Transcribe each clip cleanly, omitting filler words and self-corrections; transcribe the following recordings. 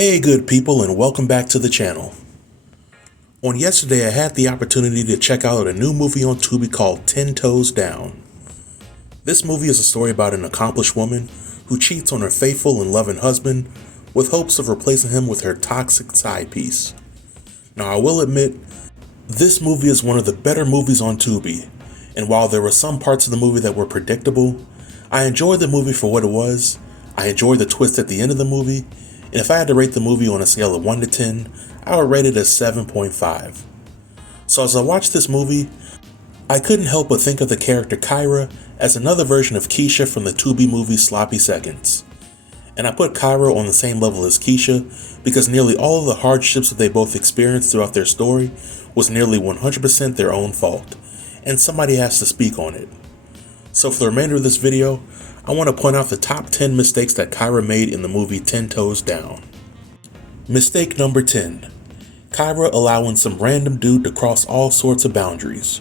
Hey good people, and welcome back to the channel. On yesterday I had the opportunity to check out a new movie on Tubi called 10 Toes Down. This movie is a story about an accomplished woman who cheats on her faithful and loving husband with hopes of replacing him with her toxic side piece. Now I will admit, this movie is one of the better movies on Tubi, and while there were some parts of the movie that were predictable, I enjoyed the movie for what it was. I enjoyed the twist at the end of the movie, and if I had to rate the movie on a scale of 1 to 10, I would rate it a 7.5. So as I watched this movie, I couldn't help but think of the character Kyra as another version of Keisha from the Tubi movie Sloppy Seconds. And I put Kyra on the same level as Keisha because nearly all of the hardships that they both experienced throughout their story was nearly 100% their own fault, and somebody has to speak on it. So for the remainder of this video, I want to point out the top 10 mistakes that Kyra made in the movie 10 Toes Down. Mistake number 10. Kyra allowing some random dude to cross all sorts of boundaries.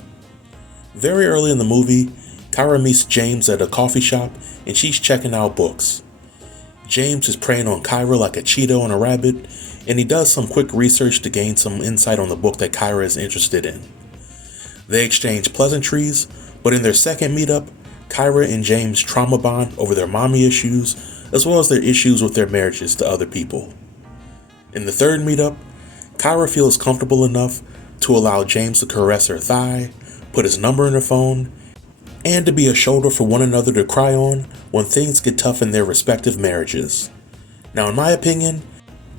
Very early in the movie, Kyra meets James at a coffee shop and she's checking out books. James is preying on Kyra like a cheetah on a rabbit, and he does some quick research to gain some insight on the book that Kyra is interested in. They exchange pleasantries, but in their second meetup, Kyra and James trauma bond over their mommy issues, as well as their issues with their marriages to other people. In the third meetup, Kyra feels comfortable enough to allow James to caress her thigh, put his number in her phone, and to be a shoulder for one another to cry on when things get tough in their respective marriages. Now in my opinion,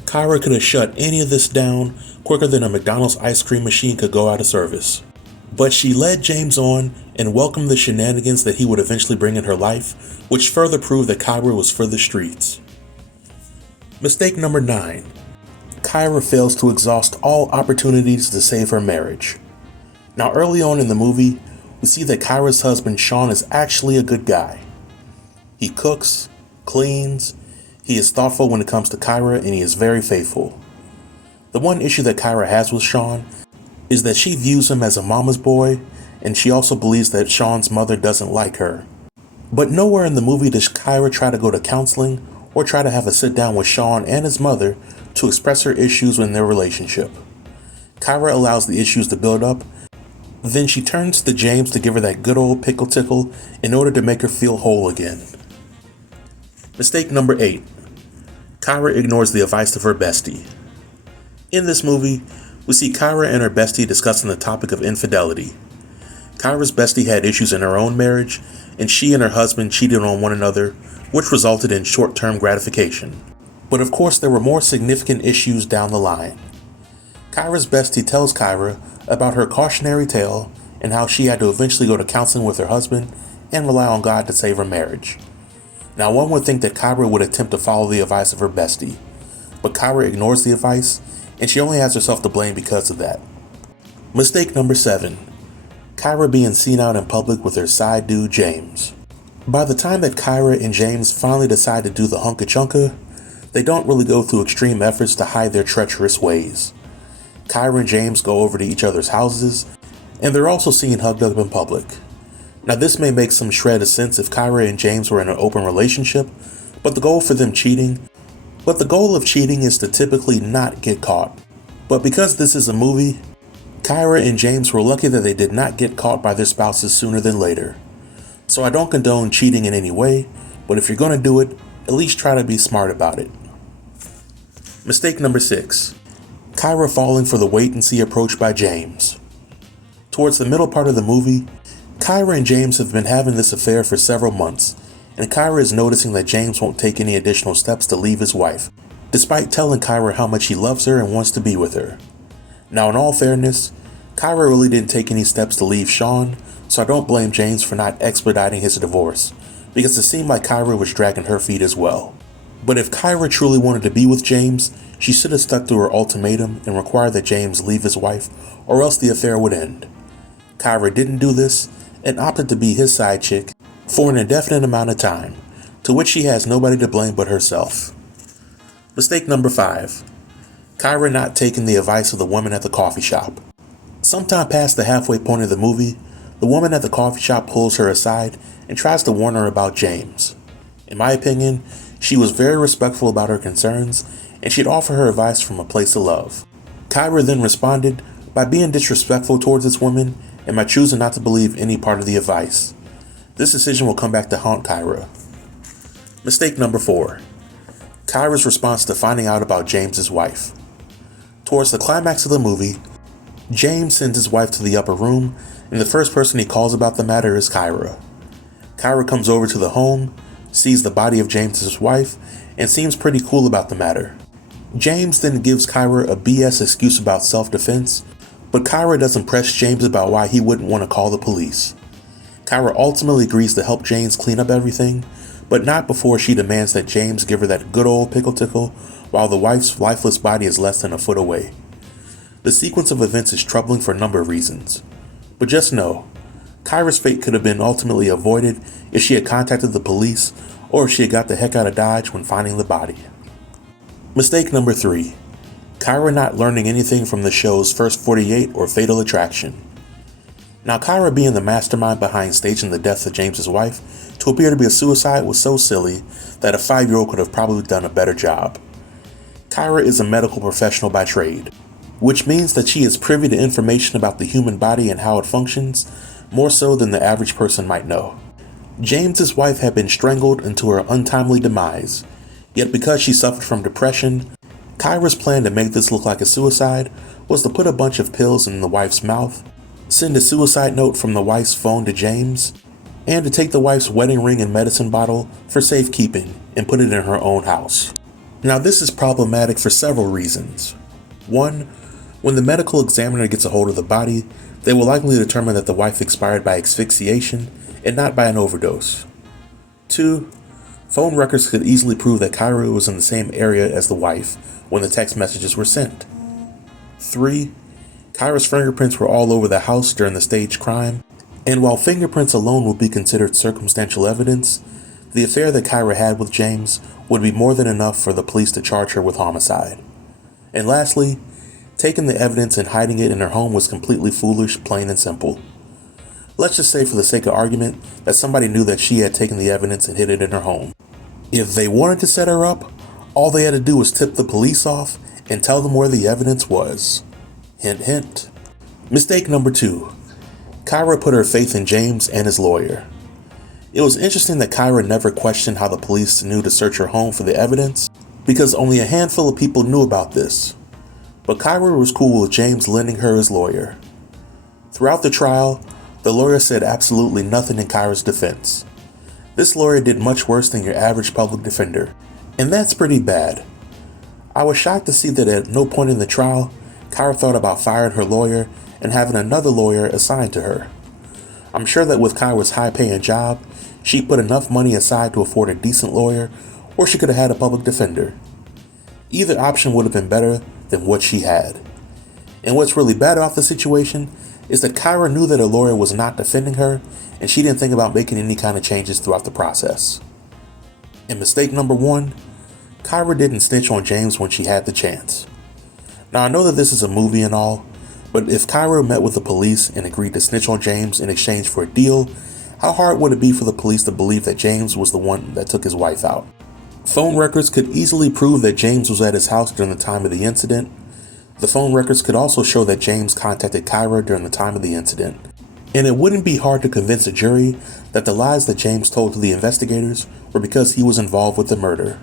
Kyra could have shut any of this down quicker than a McDonald's ice cream machine could go out of service. But she led James on and welcomed the shenanigans that he would eventually bring in her life, which further proved that Kyra was for the streets. Mistake number 9. Kyra fails to exhaust all opportunities to save her marriage. Now early on in the movie, we see that Kyra's husband Sean is actually a good guy. He cooks, cleans, he is thoughtful when it comes to Kyra, and he is very faithful. The one issue that Kyra has with Sean is that she views him as a mama's boy, and she also believes that Sean's mother doesn't like her. But nowhere in the movie does Kyra try to go to counseling or try to have a sit down with Sean and his mother to express her issues in their relationship. Kyra allows the issues to build up, then she turns to James to give her that good old pickle tickle in order to make her feel whole again. Mistake number 8. Kyra ignores the advice of her bestie. In this movie, we see Kyra and her bestie discussing the topic of infidelity. Kyra's bestie had issues in her own marriage, and she and her husband cheated on one another, which resulted in short-term gratification. But of course, there were more significant issues down the line. Kyra's bestie tells Kyra about her cautionary tale and how she had to eventually go to counseling with her husband and rely on God to save her marriage. Now, one would think that Kyra would attempt to follow the advice of her bestie, but Kyra ignores the advice, and she only has herself to blame because of that. Mistake number 7. Kyra being seen out in public with her side dude James. By the time that Kyra and James finally decide to do the hunka chunka, they don't really go through extreme efforts to hide their treacherous ways. Kyra and James go over to each other's houses, and they're also seen hugged up in public. Now this may make some shred of sense if Kyra and James were in an open relationship, but the goal of cheating is to typically not get caught. But because this is a movie, Kyra and James were lucky that they did not get caught by their spouses sooner than later. So I don't condone cheating in any way, but if you're going to do it, at least try to be smart about it. Mistake number 6. Kyra falling for the wait-and-see approach by James. Towards the middle part of the movie, Kyra and James have been having this affair for several months, and Kyra is noticing that James won't take any additional steps to leave his wife, despite telling Kyra how much he loves her and wants to be with her. Now in all fairness, Kyra really didn't take any steps to leave Sean, so I don't blame James for not expediting his divorce, because it seemed like Kyra was dragging her feet as well. But if Kyra truly wanted to be with James, she should have stuck to her ultimatum and required that James leave his wife, or else the affair would end. Kyra didn't do this, and opted to be his side chick for an indefinite amount of time, to which she has nobody to blame but herself. Mistake number 5. Kyra not taking the advice of the woman at the coffee shop. Sometime past the halfway point of the movie, the woman at the coffee shop pulls her aside and tries to warn her about James. In my opinion, she was very respectful about her concerns and she'd offer her advice from a place of love. Kyra then responded by being disrespectful towards this woman and by choosing not to believe any part of the advice. This decision will come back to haunt Kyra. Mistake number 4. Kyra's response to finding out about James's wife. Towards the climax of the movie, James sends his wife to the upper room, and the first person he calls about the matter is Kyra. Kyra comes over to the home, sees the body of James's wife, and seems pretty cool about the matter. James then gives Kyra a BS excuse about self-defense, but Kyra doesn't press James about why he wouldn't want to call the police. Kyra ultimately agrees to help James clean up everything, but not before she demands that James give her that good old pickle tickle while the wife's lifeless body is less than a foot away. The sequence of events is troubling for a number of reasons, but just know, Kyra's fate could have been ultimately avoided if she had contacted the police or if she had got the heck out of Dodge when finding the body. Mistake number 3. Kyra not learning anything from the show's First 48 or Fatal Attraction. Now, Kyra being the mastermind behind staging the death of James's wife to appear to be a suicide was so silly that a 5-year-old could have probably done a better job. Kyra is a medical professional by trade, which means that she is privy to information about the human body and how it functions, more so than the average person might know. James's wife had been strangled into her untimely demise, yet because she suffered from depression, Kyra's plan to make this look like a suicide was to put a bunch of pills in the wife's mouth, send a suicide note from the wife's phone to James, and to take the wife's wedding ring and medicine bottle for safekeeping and put it in her own house. Now, this is problematic for several reasons. 1, when the medical examiner gets a hold of the body, they will likely determine that the wife expired by asphyxiation and not by an overdose. 2, phone records could easily prove that Kyra was in the same area as the wife when the text messages were sent. 3, Kyra's fingerprints were all over the house during the staged crime, and while fingerprints alone would be considered circumstantial evidence, the affair that Kyra had with James would be more than enough for the police to charge her with homicide. And lastly, taking the evidence and hiding it in her home was completely foolish, plain and simple. Let's just say for the sake of argument that somebody knew that she had taken the evidence and hid it in her home. If they wanted to set her up, all they had to do was tip the police off and tell them where the evidence was. Hint, hint. Mistake number 2. Kyra put her faith in James and his lawyer. It was interesting that Kyra never questioned how the police knew to search her home for the evidence, because only a handful of people knew about this. But Kyra was cool with James lending her his lawyer. Throughout the trial, the lawyer said absolutely nothing in Kyra's defense. This lawyer did much worse than your average public defender, and that's pretty bad. I was shocked to see that at no point in the trial, Kyra thought about firing her lawyer and having another lawyer assigned to her. I'm sure that with Kyra's high-paying job, she put enough money aside to afford a decent lawyer, or she could have had a public defender. Either option would have been better than what she had. And what's really bad about the situation is that Kyra knew that her lawyer was not defending her, and she didn't think about making any kind of changes throughout the process. And mistake number 1, Kyra didn't snitch on James when she had the chance. Now, I know that this is a movie and all, but if Kyra met with the police and agreed to snitch on James in exchange for a deal, how hard would it be for the police to believe that James was the one that took his wife out? Phone records could easily prove that James was at his house during the time of the incident. The phone records could also show that James contacted Kyra during the time of the incident. And it wouldn't be hard to convince a jury that the lies that James told to the investigators were because he was involved with the murder.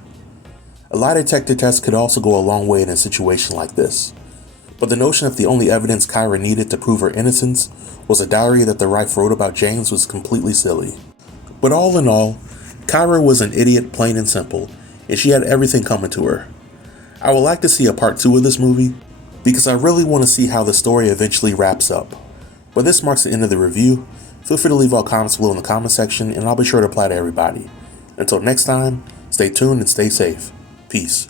A lie detector test could also go a long way in a situation like this. But the notion that the only evidence Kyra needed to prove her innocence was a diary that the wife wrote about James was completely silly. But all in all, Kyra was an idiot, plain and simple, and she had everything coming to her. I would like to see a part 2 of this movie, because I really want to see how the story eventually wraps up. But this marks the end of the review. Feel free to leave all comments below in the comment section, and I'll be sure to reply to everybody. Until next time, stay tuned and stay safe. Peace.